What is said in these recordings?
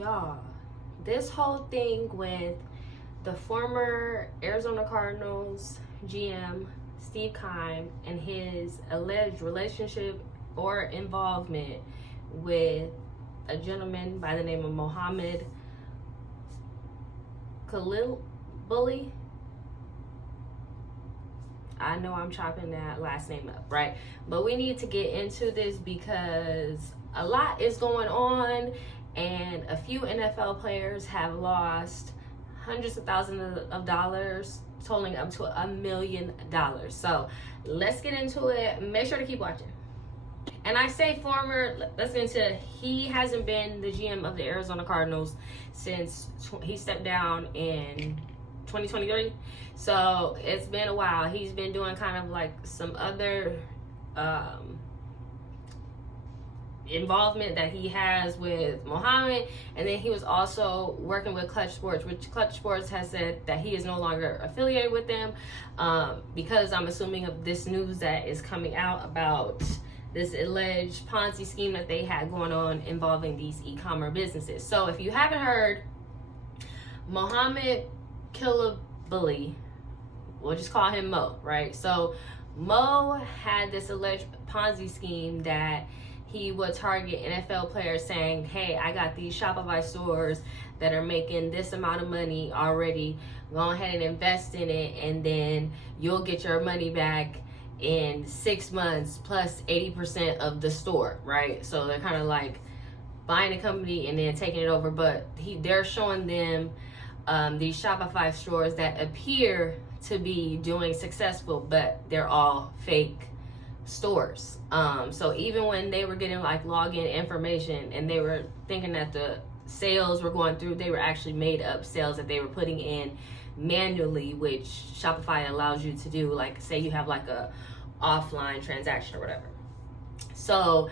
Y'all, this whole thing with the former Arizona Cardinals GM Steve Keim and his alleged relationship or involvement with a gentleman by the name of Mohammed Khalil. I know I'm chopping that last name up, right? But we need to get into this because a lot is going on, and a few NFL players have lost hundreds of thousands of dollars, totaling up to $1 million. So let's get into it. Make sure to keep watching. And I say former, let's get into, he hasn't been the GM of the Arizona Cardinals since he stepped down in 2023. So it's been a while. He's been doing kind of like some other involvement that he has with Mohammed, and then he was also working with Clutch Sports, which Clutch Sports has said that he is no longer affiliated with them, because I'm assuming of this news that is coming out about this alleged Ponzi scheme that they had going on involving these e-commerce businesses. So if you haven't heard, Mohammed Khalil, we'll just call him Mo, right? So Mo had this alleged Ponzi scheme that he would target NFL players saying, hey, I got these Shopify stores that are making this amount of money already. Go ahead and invest in it, and then you'll get your money back in 6 months plus 80% of the store, right? So they're kind of like buying a company and then taking it over, but they're showing them these Shopify stores that appear to be doing successful, but they're all fake stores. So even when they were getting like login information and they were thinking that the sales were going through, they were actually made up sales that they were putting in manually, which Shopify allows you to do. Like say you have like a offline transaction or whatever. So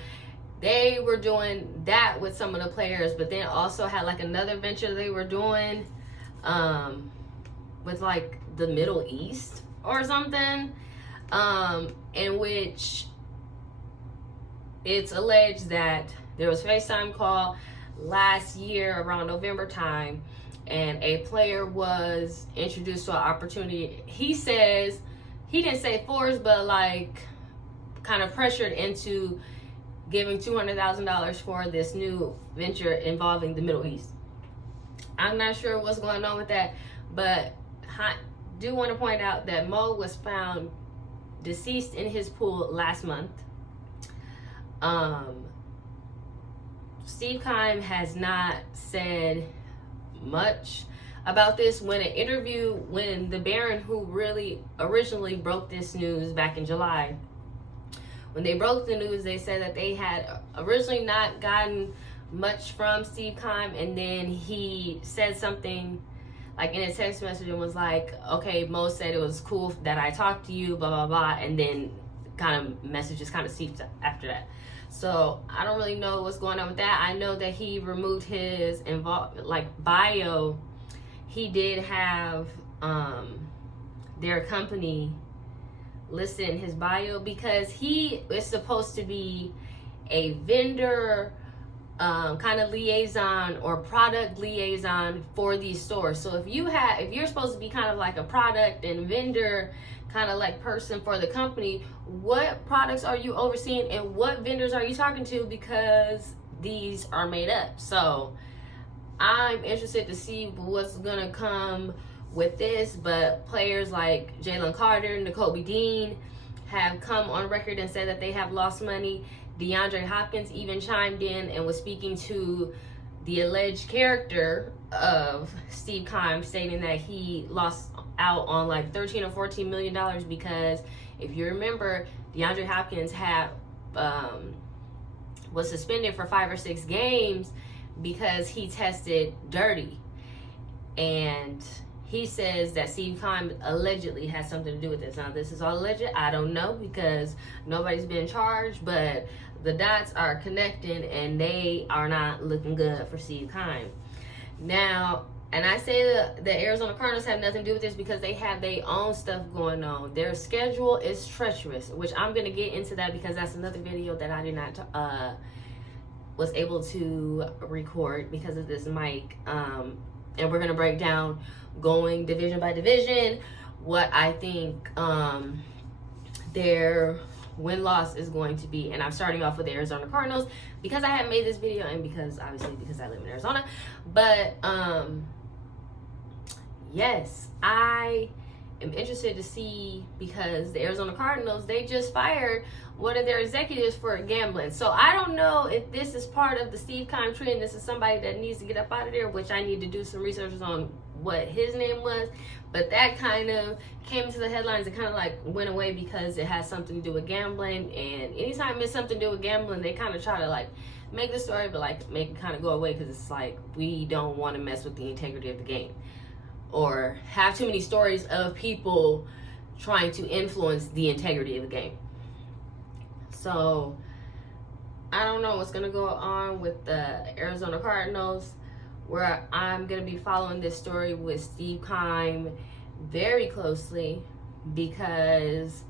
they were doing that with some of the players, but then also had like another venture they were doing with like the Middle East or something, in which it's alleged that there was a FaceTime call last year around November time, and a player was introduced to an opportunity. He says, he didn't say forced, but like kind of pressured into giving $200,000 for this new venture involving the Middle East. I'm not sure what's going on with that, but I do want to point out that Mo was found deceased in his pool last month. Steve Keim has not said much about this. When the Barron, who really originally broke this news back in July, when they broke the news, they said that they had originally not gotten much from Steve Keim, and then he said something like in a text message and was like, okay, Mo said it was cool that I talked to you, blah, blah, blah, and then kind of messages kind of ceased after that. So I don't really know what's going on with that. I know that he removed his bio. He did have their company listed in his bio because he is supposed to be a vendor kind of liaison or product liaison for these stores. So if you're supposed to be kind of like a product and vendor kind of like person for the company, what products are you overseeing and what vendors are you talking to, because these are made up. So I'm interested to see what's gonna come with this, but players like Jalen Carter, Nakobe Dean have come on record and said that they have lost money. DeAndre Hopkins even chimed in and was speaking to the alleged character of Steve Keim, stating that he lost out on like $13 or $14 million because if you remember, DeAndre Hopkins was suspended for 5 or 6 games because he tested dirty, and he says that Steve Keim allegedly has something to do with this. Now, this is all alleged. I don't know because nobody's been charged, but the dots are connecting and they are not looking good for Steve Keim. Now, and I say the Arizona Cardinals have nothing to do with this because they have their own stuff going on. Their schedule is treacherous, which I'm going to get into that because that's another video that I did not was able to record because of this mic. And we're gonna break down, going division by division, what I think their win-loss is going to be. And I'm starting off with the Arizona Cardinals because I haven't made this video, and because obviously because I live in Arizona. But yes, I am interested to see, because the Arizona Cardinals, they just fired one of their executives for gambling. So I don't know if this is part of the Steve Keim tree and this is somebody that needs to get up out of there, which I need to do some research on what his name was. But that kind of came into the headlines and kind of like went away because it has something to do with gambling. And anytime it's something to do with gambling, they kind of try to like make the story, but like make it kind of go away, because it's like, we don't want to mess with the integrity of the game or have too many stories of people trying to influence the integrity of the game. So I don't know what's gonna go on with the Arizona Cardinals, where I'm gonna be following this story with Steve Keim very closely, because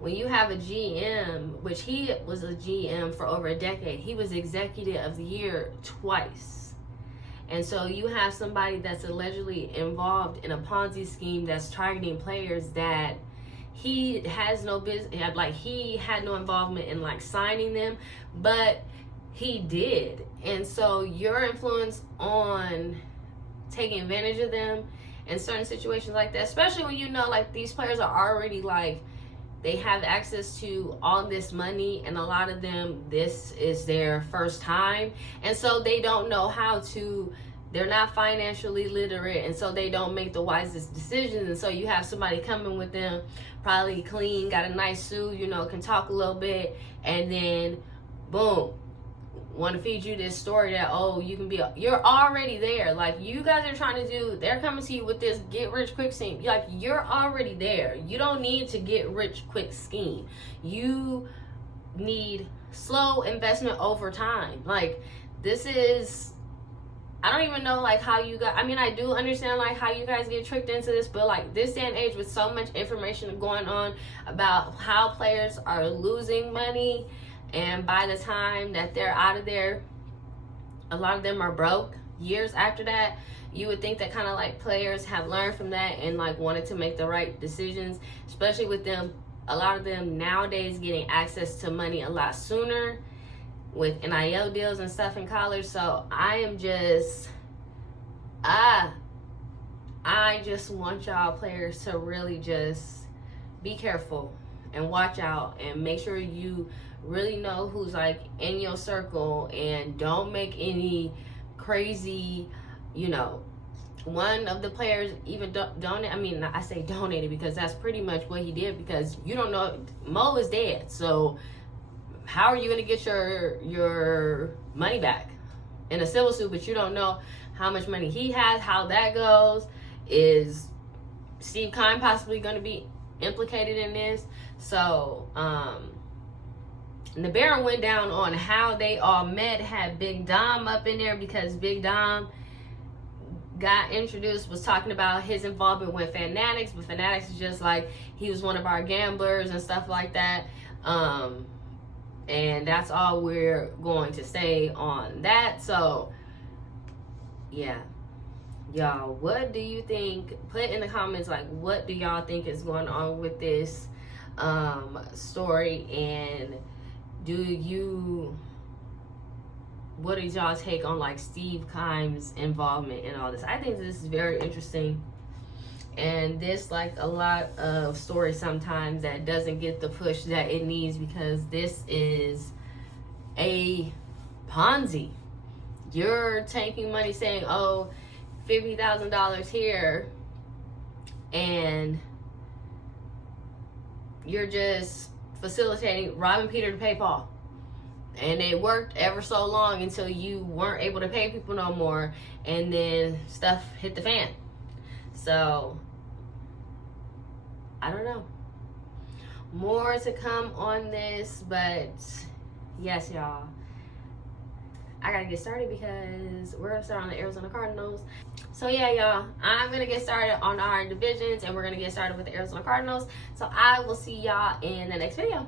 when you have a GM, which he was a GM for over a decade, he was executive of the year twice. And so you have somebody that's allegedly involved in a Ponzi scheme that's targeting players that he has no business, like he had no involvement in like signing them, but he did. And so your influence on taking advantage of them in certain situations like that, especially when you know like these players are already like, they have access to all this money, and a lot of them, this is their first time, and so they don't know how to, they're not financially literate, and so they don't make the wisest decisions. And so you have somebody coming with them, probably clean, got a nice suit, you know, can talk a little bit, and then boom, want to feed you this story that, oh, you can be, you're already there. Like, you guys are trying to do, they're coming to you with this get rich quick scheme. Like, you're already there. You don't need to get rich quick scheme. You need slow investment over time. Like, this is, I don't even know like how you got, I mean, I do understand like how you guys get tricked into this, but like this day and age with so much information going on about how players are losing money, and by the time that they're out of there, a lot of them are broke years after that. You would think that kind of like players have learned from that and like wanted to make the right decisions, especially with them, a lot of them nowadays getting access to money a lot sooner with NIL deals and stuff in college. So I am just, I just want y'all players to really just be careful and watch out and make sure you really know who's like in your circle, and don't make any crazy, you know, one of the players even donate, I mean, I say donated because that's pretty much what he did, because you don't know, Mo is dead, so how are you going to get your money back in a civil suit, but you don't know how much money he has, how that goes? Is Steve Keim possibly going to be implicated in this? So and the Barron went down on how they all met, had Big Dom up in there, because Big Dom got introduced, was talking about his involvement with Fanatics, but Fanatics is just like, he was one of our gamblers and stuff like that. And that's all we're going to say on that. So yeah, y'all, what do you think? Put in the comments like, what do y'all think is going on with this story, and what is y'all's take on like Steve Keim's involvement in all this? I think this is very interesting, and this, like a lot of stories sometimes, that doesn't get the push that it needs, because this is a Ponzi. You're taking money, saying, oh, $50,000 here, and you're just facilitating, robbing Peter to pay Paul. And it worked ever so long until you weren't able to pay people no more, and then stuff hit the fan. So I don't know. More to come on this, but yes, y'all, I gotta get started because we're gonna start on the Arizona Cardinals. So yeah, y'all, I'm gonna get started on our divisions, and we're gonna get started with the Arizona Cardinals. So I will see y'all in the next video.